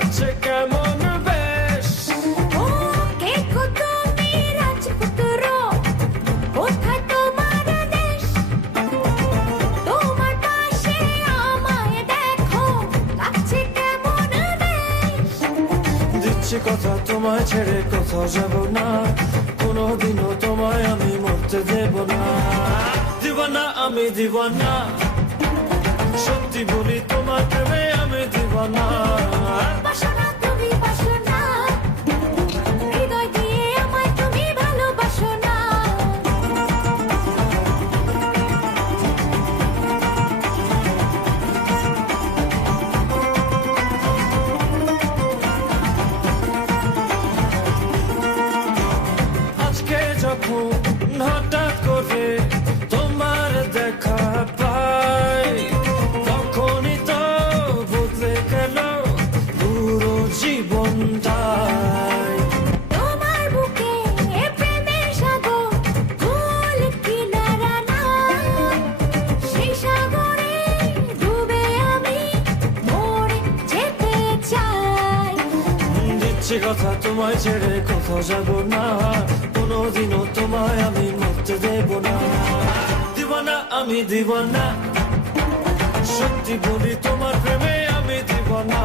লাগছে কেমন বেশ। ও কে গো তুমি রাজপুত্র, কোথায় তোমার দেশ? তোমার পাশে আমায় দেখো, লাগছে কেমন বেশ। দিচ্ছি কথা তোমায় ছেড়ে কোথাও যাব না, কোনোদিনও তোমায় আমি মরতে দেব না। দিওয়ানা আমি দিওয়ানা, সত্যি বলি তোমার প্রেমে আমি দিওয়ানা। বাসনা তুমি বাসনা, হৃদয় দিয়ে আমায় তুমি ভালোবাসো না। আজকে যখন হঠাৎ করে তোমার দেখা পাই, তখনই তো বদলে গেল পুরো জীবনটাই। তোমার বুকে প্রেমের সাগর, কুল কিনারা নাই। সেই সাগরে ডুবে আমি মরে যেতে চাই। দিচ্ছি কথা তোমায় ছেড়ে কোথাও যাব না, কোনোদিনও তোমায় আমি মরতে দেব না। দিওয়ানা আমি দিওয়ানা, সত্যি বলি তোমার প্রেমে আমি দিওয়ানা।